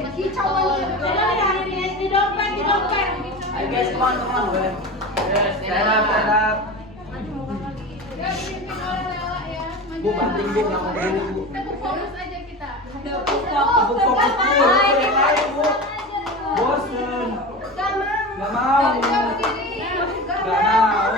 Di dompet. Ayo guys, teman-teman boleh. Terap. Bu banting Bu yang mau dulu Bu. Tepuk fokus aja kita. Tepuk fokus Bu. Yang lain Bu. Bosen. Gak mau. Gak mau.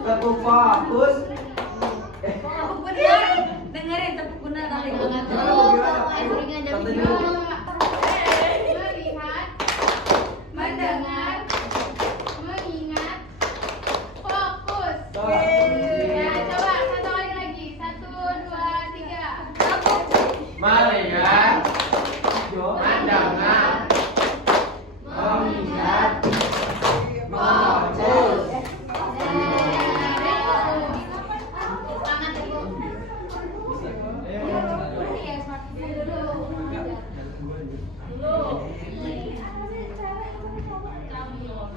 Tepuk fokus. Dengerin tepuk benar kali. Melihat, mendengar, mengingat, fokus. Ya, coba satu kali lagi. 1, 2, 3. Melihat, mendengar, mengingat, fokus.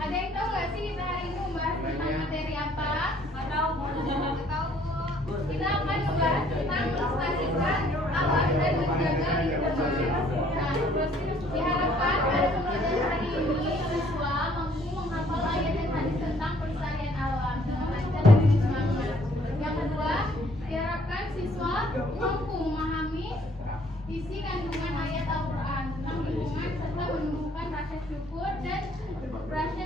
Ada yang tahu nggak sih kita hari ini membahas tentang materi apa? Nggak tahu. Kita akan membahas tentang melestarikan alam dan menjaga lingkungan. Nah, diharapkan pada pembelajaran hari ini siswa mampu menghafal ayat dan hadis tentang pelestarian alam dengan lancar dan semangat. Yang kedua, diharapkan siswa mampu memahami isi kandungan ayat Al-Quran tentang lingkungan serta menumbuhkan rasa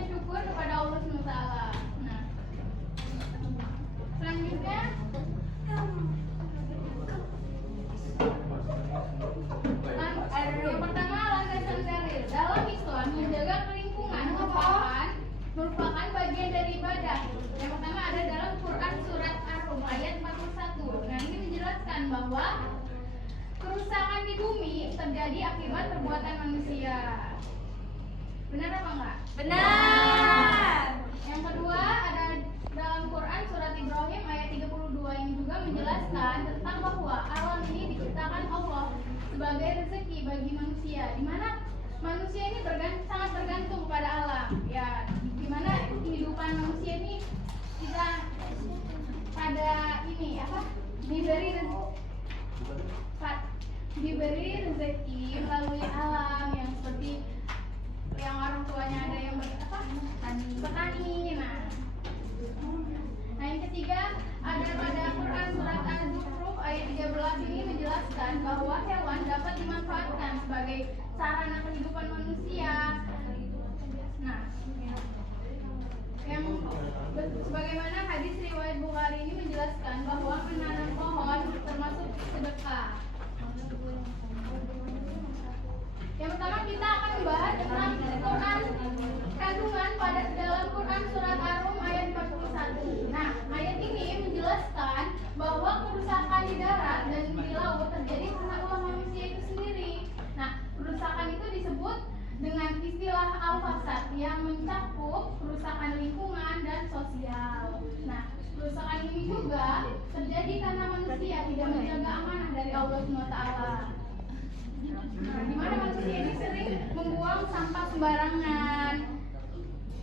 syukur kepada Allah SWT. Nah, selanjutnya yang pertama landasan dalil. Dalam Islam menjaga lingkungan merupakan bagian dari ibadah. Yang pertama ada dalam Quran surat Ar-Rum ayat 41. Nah, ini menjelaskan bahwa kerusakan di bumi terjadi akibat perbuatan manusia. Benar apa enggak? Benar. Yang kedua ada dalam Quran surat Ibrahim ayat 32. Ini juga menjelaskan tentang bahwa alam ini diciptakan Allah sebagai rezeki bagi manusia, di mana manusia ini sangat bergantung kepada alam. Ya, di mana kehidupan manusia ini kita pada ini apa? Diberi rezeki melalui alam yang seperti yang orang tuanya ada yang petani. Nah, yang ketiga ada pada Quran surat Az-Zukhruf ayat 13 ini menjelaskan bahwa hewan dapat dimanfaatkan sebagai sarana kehidupan manusia. Nah, yang sebagaimana hadis riwayat Bukhari ini menjelaskan bahwa menanam pohon termasuk sedekah. Yang pertama kita akan membahas tentang Quran kandungan pada dalam Quran surat Ar-Rum ayat 41. Nah, ayat ini menjelaskan bahwa kerusakan di darat dan di laut terjadi karena ulah manusia itu sendiri. Nah, kerusakan itu disebut dengan istilah al-fasad yang mencakup kerusakan lingkungan dan sosial. Nah, kerusakan ini juga terjadi karena manusia tidak menjaga amanah dari Allah SWT. Nah, di mana manusia ini sering membuang sampah sembarangan,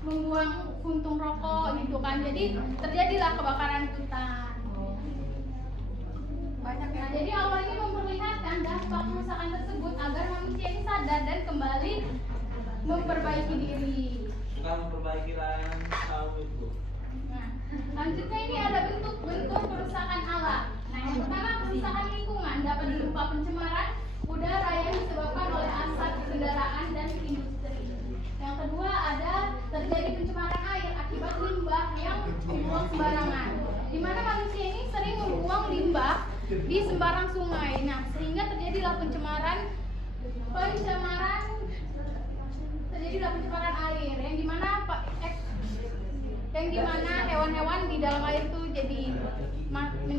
membuang puntung rokok gitu kan. Jadi terjadilah kebakaran hutan. Nah, jadi Allah ini memperlihatkan dampak kerusakan tersebut agar manusia ini sadar dan kembali memperbaiki diri. Bukan memperbaiki layanan sawit Bu. Nah, lanjutnya ini ada bentuk-bentuk kerusakan alam. Nah, yang pertama kerusakan lingkungan dapat berupa pencemaran udara yang disebabkan oleh asap kendaraan dan industri. Yang kedua ada terjadi pencemaran air akibat limbah yang dibuang sembarangan. Di mana manusia ini sering membuang limbah di sembarang sungai. Nah, sehingga terjadilah pencemaran air yang dimana hewan-hewan di dalam air itu jadi mati.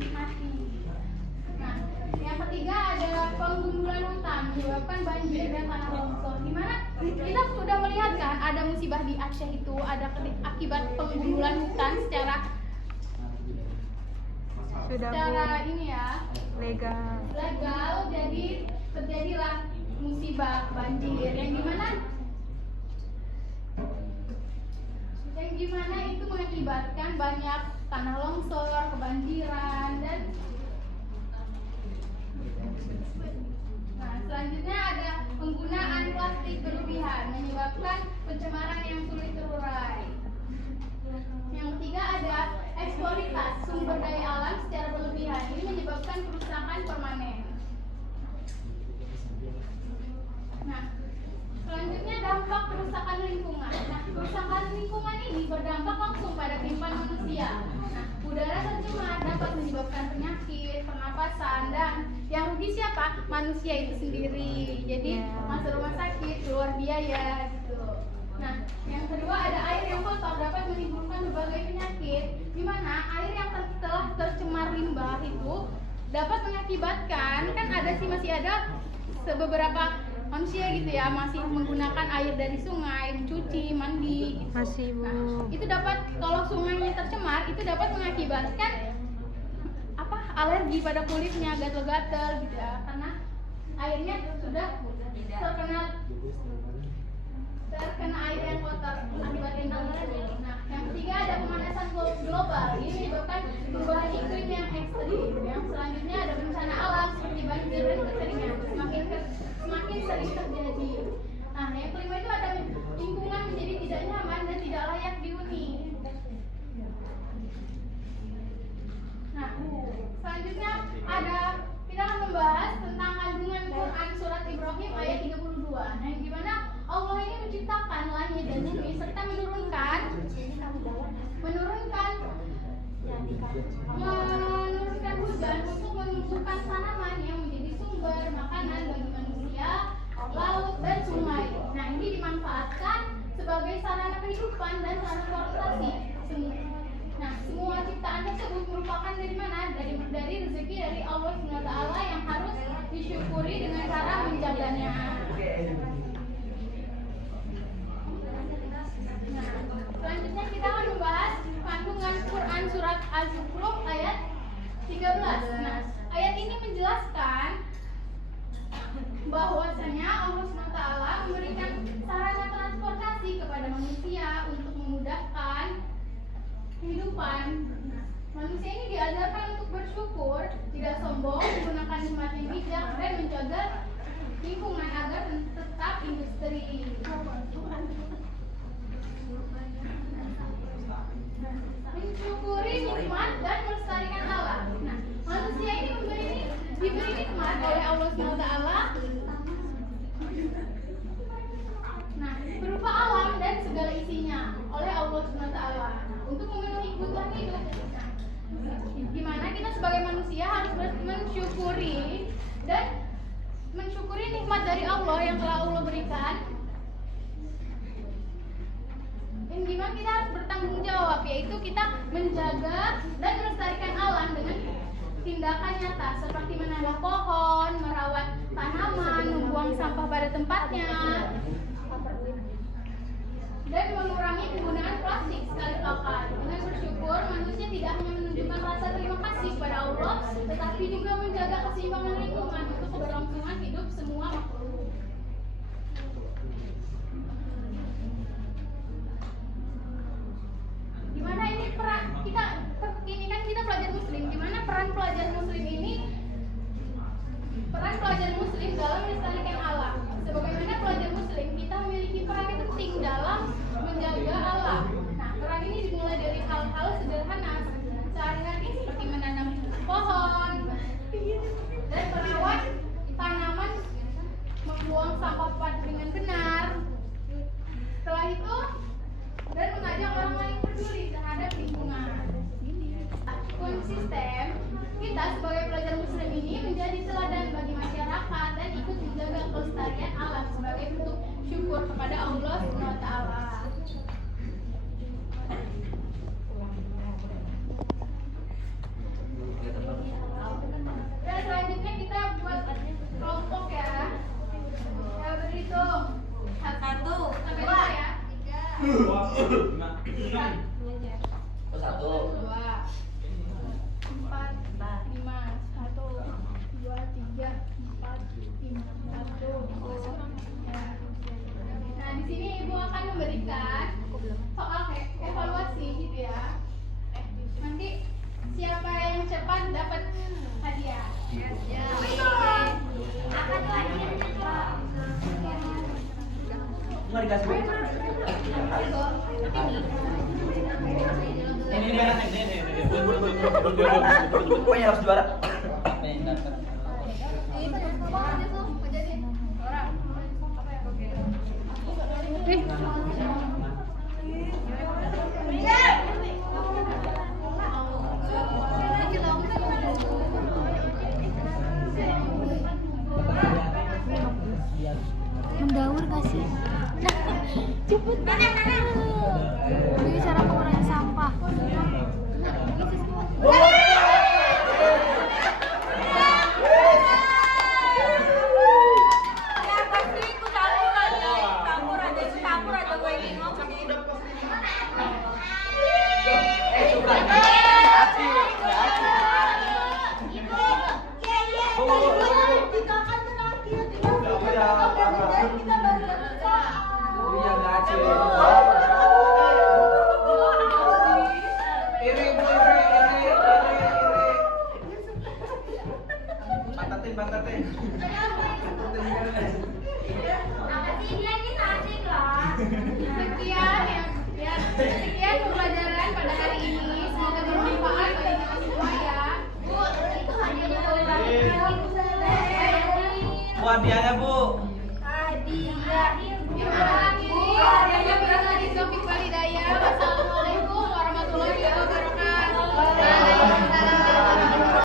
Nah, yang ketiga adalah penggundulan hutan menyebabkan banjir dan tanah longsor. Di mana kita sudah melihat kan ada musibah di Aceh itu ada akibat penggundulan hutan secara Sudah, secara Bu. ini ya Legal. legal, jadi terjadilah musibah banjir yang gimana itu mengakibatkan banyak tanah longsor, kebanjiran dan selanjutnya ada penggunaan plastik berlebihan menyebabkan pencemaran yang sulit terurai. Yang ketiga ada eksploitasi sumber daya alam secara berlebihan. Ini menyebabkan kerusakan permanen. Nah, selanjutnya dampak kerusakan lingkungan. Nah, kerusakan lingkungan ini berdampak langsung pada kehidupan manusia. Nah, udara tercemar dapat menyebabkan penyakit, pernapasan, dan yang rugi siapa? Manusia itu sendiri. Jadi masuk rumah sakit, keluar biaya gitu. Nah, yang kedua ada air yang kotor dapat menimbulkan berbagai penyakit. Di mana air yang telah tercemar limbah itu dapat mengakibatkan, kan masih ada beberapa manusia gitu ya masih menggunakan air dari sungai, mencuci, mandi gitu. Masih, Bu. Nah, itu dapat, kalau sungainya tercemar itu dapat mengakibatkan alergi pada kulitnya, gatal-gatal gitu ya, karena airnya sudah terkena air yang kotor akibat limbah itu. Nah, yang ketiga ada pemanasan global. Ini menyebabkan perubahan iklim yang ekstrim. Yang selanjutnya ada bencana alam seperti banjir dan kekeringan semakin sering terjadi. Nah, yang kelima itu ada lingkungan menjadi tidak nyaman dan tidak layak dihuni. Nah, selanjutnya kita akan membahas tentang kandungan Quran surat Ibrahim ayat 32. Nah, yang gimana Allah ini menciptakan langit dan bumi serta menurunkan hujan untuk menumbuhkan tanaman yang menjadi sumber makanan bagi manusia, laut dan sungai. Nah, ini dimanfaatkan sebagai sarana kehidupan dan transportasi. Nah, semua ciptaan tersebut merupakan dari mana? Dari rezeki dari Allah SWT yang harus disyukuri dengan cara menjaganya. Nah, selanjutnya kita akan membahas kandungan Quran surat Az-Zukhruf ayat 13. Nah, ayat ini menjelaskan bahwasanya Allah SWT memberikan sarana transportasi kepada manusia untuk memudahkan kehidupan. Manusia ini diajarkan untuk bersyukur, tidak sombong, menggunakan nikmat yang bijak dan menjaga lingkungan agar tetap industri. Mensyukuri nikmat dan melestarikan alam. Nah, manusia ini diberi nikmat oleh Allah SWT. Nah, berupa alam dan segala isinya oleh Allah SWT untuk memenuhi kebutuhan hidup. Nah, gimana kita sebagai manusia harus mensyukuri nikmat dari Allah yang telah Allah berikan. Dan gimana kita harus bertanggung jawab, yaitu kita menjaga dan melestarikan alam dengan tindakan nyata seperti menanam pohon, merawat tanaman, membuang sampah pada tempatnya, dan mengurangi penggunaan plastik sekali pakai. Dengan bersyukur, manusia tidak hanya menunjukkan rasa terima kasih kepada Allah, tetapi juga menjaga keseimbangan lingkungan untuk keberlangsungan hidup semua makhluk. Gimana ini peran kita pelajar muslim, gimana peran pelajar muslim dalam melestarikan alam? Sebagaimana pelajar muslim, kita memiliki peran yang penting dalam menjaga alam. Nah, peran ini dimulai dari hal-hal sederhana sehari-hari seperti menanam pohon dan merawat tanaman, membuang sampah dengan benar. Setelah itu, dan mengajak orang lain peduli terhadap lingkungan. Konsisten, kita sebagai pelajar muslim ini menjadi teladan bagi masyarakat dan ikut menjaga kelestarian alam sebagai bentuk syukur kepada Allah SWT. Dan selanjutnya kita buat kelompok ya. Ya berhitung. 1, 2 ya. 1, 2, 4, dikasih. Ini dia nanti ini. Pokoknya harus juara. Apa yang dapat? Mendaur gak sih? Cepet banget. Ini cara mengurangi sampah. Kenapa sih ikut campur aja gue ini ngomong sih. Pantatin. Sekian pembelajaran pada hari ini. Semoga bermanfaat bagi kita semua ya. Bu, itu hanya Bu, hadiahnya Bu. hadiah. Bu, hadiahnya berasal dari Taufik Walidaya.